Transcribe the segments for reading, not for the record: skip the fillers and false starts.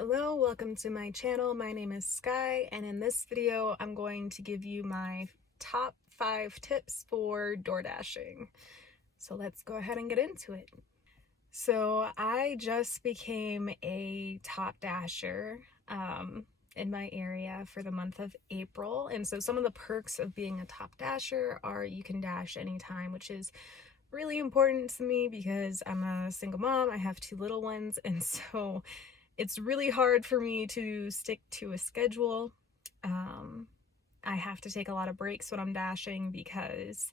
Hello, welcome to my channel. My name is Sky, and in this video I'm going to give you my top 5 tips for door dashing. So let's go ahead and get into it. So I just became a top dasher in my area for the month of April, and so some of the perks of being a top dasher are you can dash anytime, which is really important to me because I'm a single mom. I have 2 little ones, and so it's really hard for me to stick to a schedule. I have to take a lot of breaks when I'm dashing because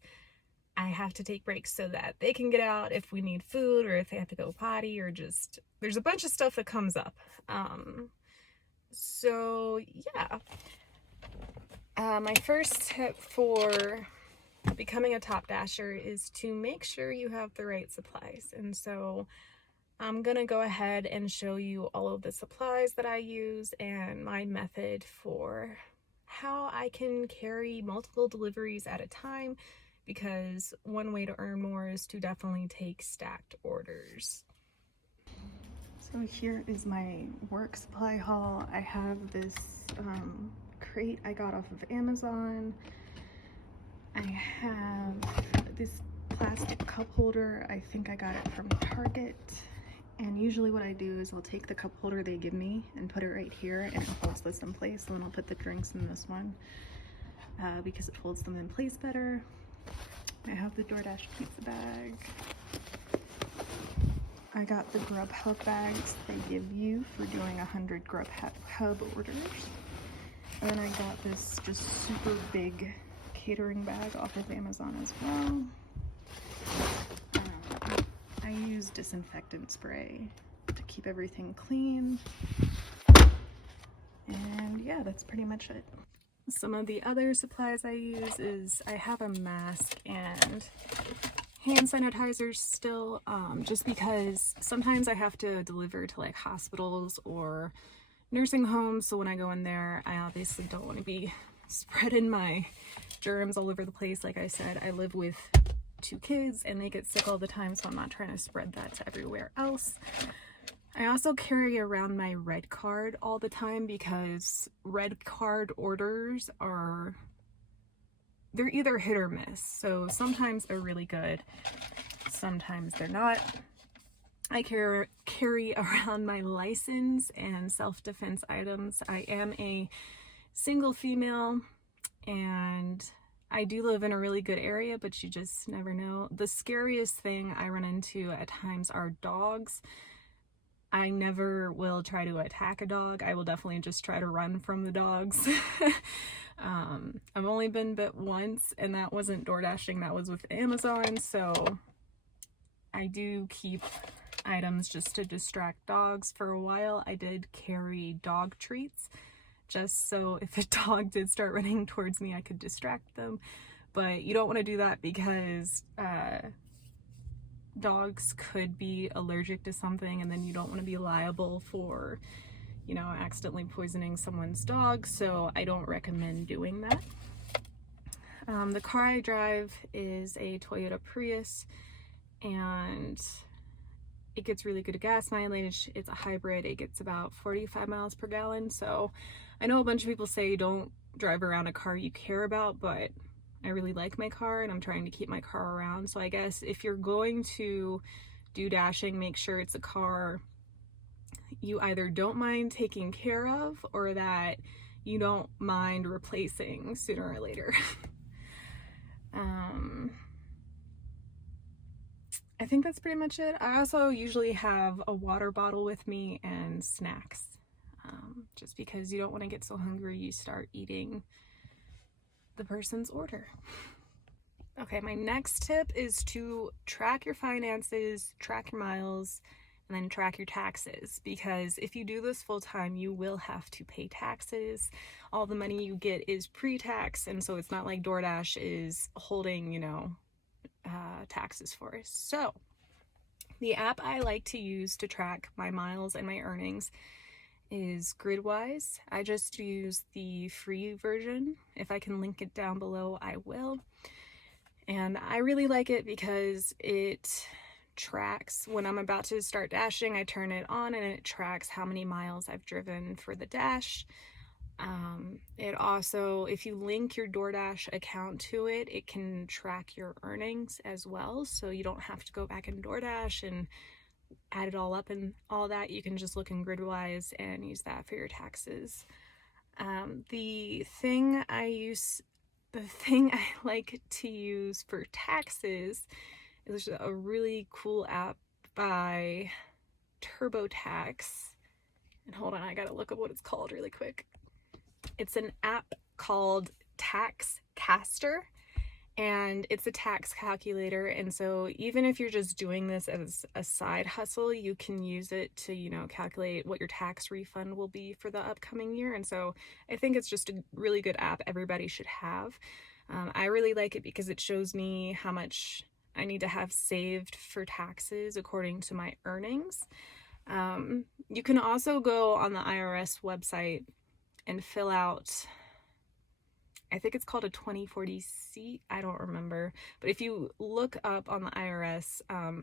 I have to take breaks so that they can get out if we need food or if they have to go potty, or just there's a bunch of stuff that comes up. So yeah, my first tip for becoming a top dasher is to make sure you have the right supplies. And so I'm gonna go ahead and show you all of the supplies that I use and my method for how I can carry multiple deliveries at a time, because one way to earn more is to definitely take stacked orders. So here is my work supply haul. I have this crate I got off of Amazon. I have this plastic cup holder. I think I got it from Target. And usually what I do is I'll take the cup holder they give me and put it right here, and it holds this in place. So then I'll put the drinks in this one because it holds them in place better. I have the DoorDash pizza bag. I got the Grubhub bags they give you for doing 100 Grubhub orders. And then I got this just super big catering bag off of Amazon as well. I use disinfectant spray to keep everything clean. And yeah, that's pretty much it. Some of the other supplies I use is I have a mask and hand sanitizers still, just because sometimes I have to deliver to like hospitals or nursing homes. So when I go in there, I obviously don't want to be spreading my germs all over the place. Like I said, I live with 2 kids and they get sick all the time, so I'm not trying to spread that to everywhere else. I also carry around my red card all the time because red card orders they're either hit or miss. So sometimes they're really good, sometimes they're not. I carry around my license and self-defense items. I am a single female and I do live in a really good area, but you just never know. The scariest thing I run into at times are dogs. I never will try to attack a dog. I will definitely just try to run from the dogs. I've only been bit once, and that wasn't door dashing, that was with Amazon. So I do keep items just to distract dogs. For a while, I did carry dog treats, just so if a dog did start running towards me, I could distract them. But you don't want to do that because dogs could be allergic to something, and then you don't want to be liable for, accidentally poisoning someone's dog. So I don't recommend doing that. The car I drive is a Toyota Prius, and it gets really good gas mileage. It's a hybrid. It gets about 45 miles per gallon. So I know a bunch of people say don't drive around a car you care about, but I really like my car and I'm trying to keep my car around. So I guess if you're going to do dashing, make sure it's a car you either don't mind taking care of or that you don't mind replacing sooner or later. I think that's pretty much it. I also usually have a water bottle with me and snacks, just because you don't want to get so hungry you start eating the person's order. Okay, my next tip is to track your finances, track your miles, and then track your taxes, because if you do this full time, you will have to pay taxes. All the money you get is pre-tax, and so it's not like DoorDash is holding, taxes for us. So the app I like to use to track my miles and my earnings is Gridwise. I just use the free version. If I can link it down below, I will. And I really like it because it tracks when I'm about to start dashing. I turn it on and it tracks how many miles I've driven for the dash. It also, if you link your DoorDash account to it, it can track your earnings as well, so you don't have to go back in DoorDash and add it all up and all that. You can just look in Gridwise and use that for your taxes. The thing I like to use for taxes is a really cool app by TurboTax. And hold on, I gotta look up what it's called really quick. It's an app called Taxcaster, and it's a tax calculator. And so even if you're just doing this as a side hustle, you can use it to, you know, calculate what your tax refund will be for the upcoming year. And so I think it's just a really good app everybody should have. I really like it because it shows me how much I need to have saved for taxes according to my earnings. You can also go on the IRS website and fill out, I think it's called a 2040C, I don't remember, but if you look up on the IRS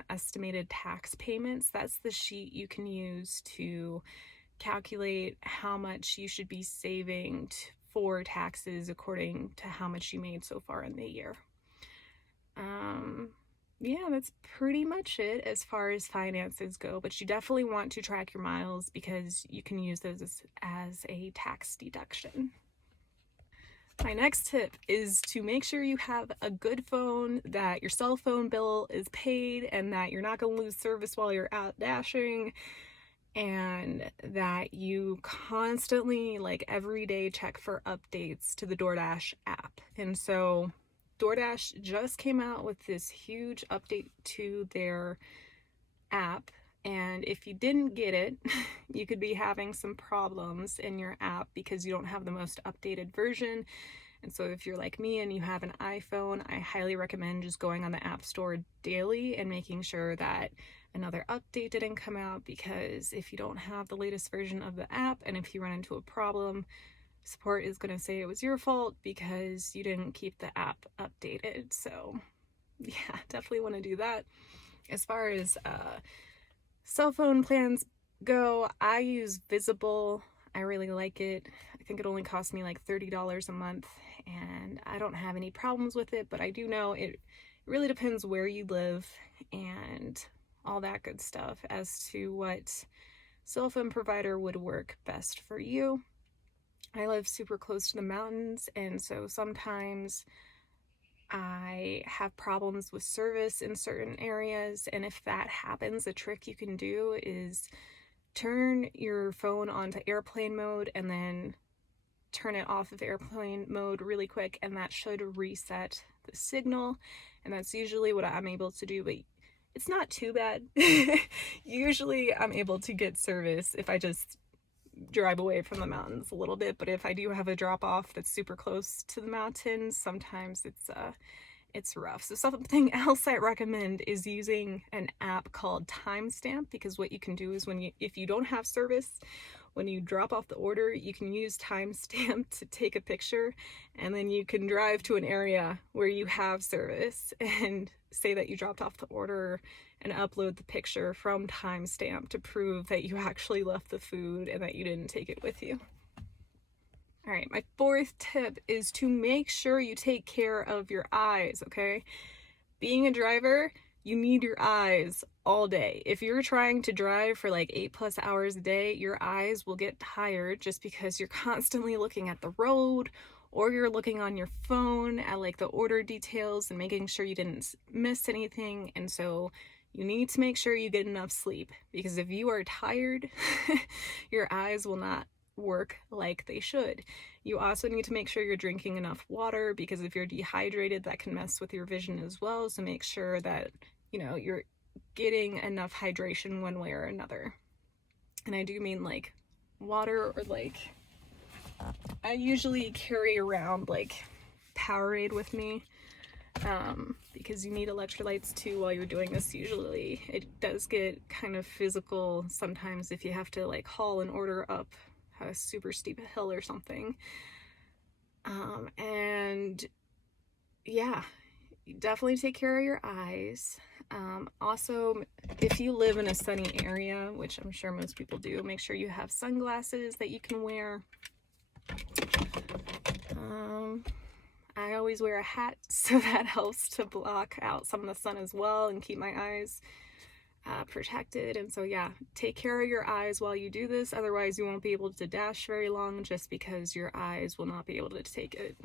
estimated tax payments, that's the sheet you can use to calculate how much you should be saving for taxes according to how much you made so far in the year. Yeah, that's pretty much it as far as finances go, but you definitely want to track your miles because you can use those as a tax deduction. My next tip is to make sure you have a good phone, that your cell phone bill is paid, and that you're not going to lose service while you're out dashing, and that you constantly, like every day, check for updates to the DoorDash app. And so DoorDash just came out with this huge update to their app, and if you didn't get it, you could be having some problems in your app because you don't have the most updated version. And so if you're like me and you have an iPhone, I highly recommend just going on the App Store daily and making sure that another update didn't come out, because if you don't have the latest version of the app and if you run into a problem, support is going to say it was your fault because you didn't keep the app updated. So yeah, definitely want to do that. As far as cell phone plans go, I use Visible. I really like it. I think it only costs me like $30 a month, and I don't have any problems with it, but I do know it really depends where you live and all that good stuff as to what cell phone provider would work best for you. I live super close to the mountains, and so sometimes I have problems with service in certain areas, and if that happens, a trick you can do is turn your phone onto airplane mode and then turn it off of airplane mode really quick, and that should reset the signal. And that's usually what I'm able to do, but it's not too bad. Usually I'm able to get service if I just drive away from the mountains a little bit, but if I do have a drop off that's super close to the mountains, sometimes it's rough. So something else I recommend is using an app called Timestamp, because what you can do is if you don't have service, when you drop off the order, you can use Timestamp to take a picture, and then you can drive to an area where you have service and say that you dropped off the order and upload the picture from Timestamp to prove that you actually left the food and that you didn't take it with you. All right, my fourth tip is to make sure you take care of your eyes, okay? Being a driver, you need your eyes all day. If you're trying to drive for like 8+ hours a day, your eyes will get tired just because you're constantly looking at the road, or you're looking on your phone at like the order details and making sure you didn't miss anything. And so you need to make sure you get enough sleep, because if you are tired, your eyes will not work like they should. You also need to make sure you're drinking enough water, because if you're dehydrated, that can mess with your vision as well. So make sure that, you know, you're getting enough hydration one way or another. And I do mean like water, or like I usually carry around like Powerade with me, because you need electrolytes too while you're doing this. Usually it does get kind of physical sometimes if you have to like haul an order up a super steep hill or something. And yeah, definitely take care of your eyes. Also, if you live in a sunny area, which I'm sure most people do, make sure you have sunglasses that you can wear. I always wear a hat, so that helps to block out some of the sun as well and keep my eyes protected. And so yeah, take care of your eyes while you do this, otherwise you won't be able to dash very long just because your eyes will not be able to take it.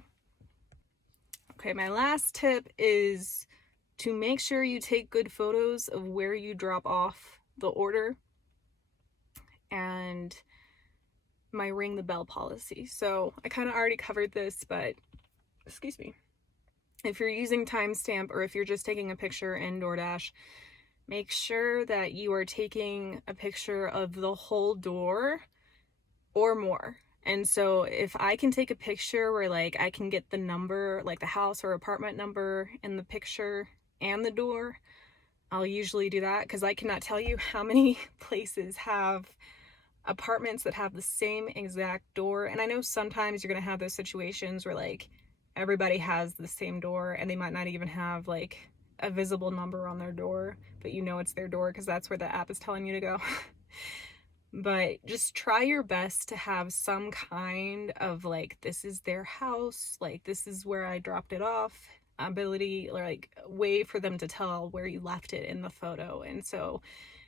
Okay, my last tip is to make sure you take good photos of where you drop off the order and my ring the bell policy. So I kind of already covered this, but excuse me, if you're using timestamp or if you're just taking a picture in DoorDash, make sure that you are taking a picture of the whole door or more. And so if I can take a picture where like I can get the number, like the house or apartment number in the picture and the door, I'll usually do that, because I cannot tell you how many places have apartments that have the same exact door. And I know sometimes you're gonna have those situations where like everybody has the same door and they might not even have like a visible number on their door, but you know it's their door because that's where the app is telling you to go. But just try your best to have some kind of like, this is their house, like this is where I dropped it off ability, or like way for them to tell where you left it in the photo. And so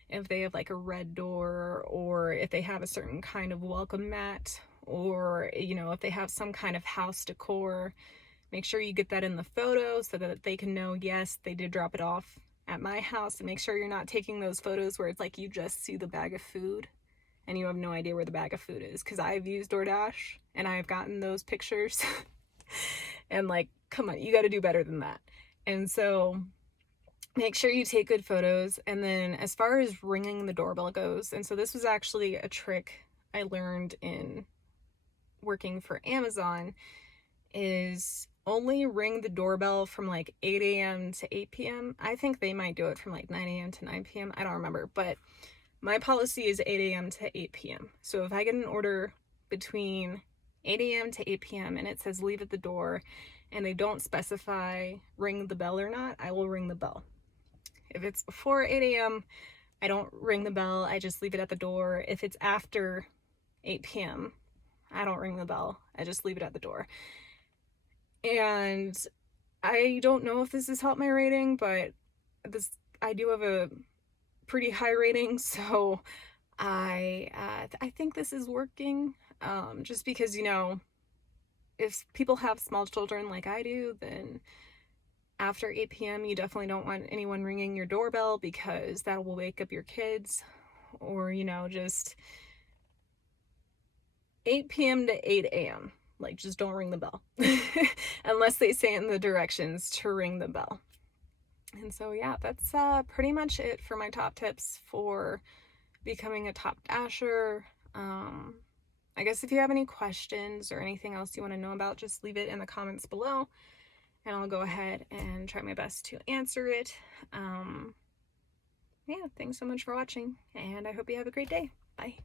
if they have like a red door, or if they have a certain kind of welcome mat, or you know, if they have some kind of house decor, make sure you get that in the photo so that they can know, yes, they did drop it off at my house. And make sure you're not taking those photos where it's like you just see the bag of food and you have no idea where the bag of food is, because I've used DoorDash and I've gotten those pictures and like, come on, you got to do better than that. And so make sure you take good photos. And then as far as ringing the doorbell goes, and so this was actually a trick I learned in working for Amazon, is only ring the doorbell from like 8 a.m. to 8 p.m. I think they might do it from like 9 a.m. to 9 p.m. I don't remember, but my policy is 8 a.m. to 8 p.m. So if I get an order between 8 a.m. to 8 p.m. and it says leave at the door and they don't specify ring the bell or not, I will ring the bell. If it's before 8 a.m., I don't ring the bell, I just leave it at the door. If it's after 8 p.m., I don't ring the bell, I just leave it at the door. And I don't know if this has helped my rating, but I do have a pretty high rating, so I think this is working. Just because, you know, if people have small children like I do, then after 8 p.m. you definitely don't want anyone ringing your doorbell, because that will wake up your kids. Or, you know, just 8 p.m. to 8 a.m. like, just don't ring the bell unless they say in the directions to ring the bell. And so yeah, that's pretty much it for my top tips for becoming a top dasher. I guess if you have any questions or anything else you want to know about, just leave it in the comments below and I'll go ahead and try my best to answer it. Yeah, thanks so much for watching and I hope you have a great day. Bye.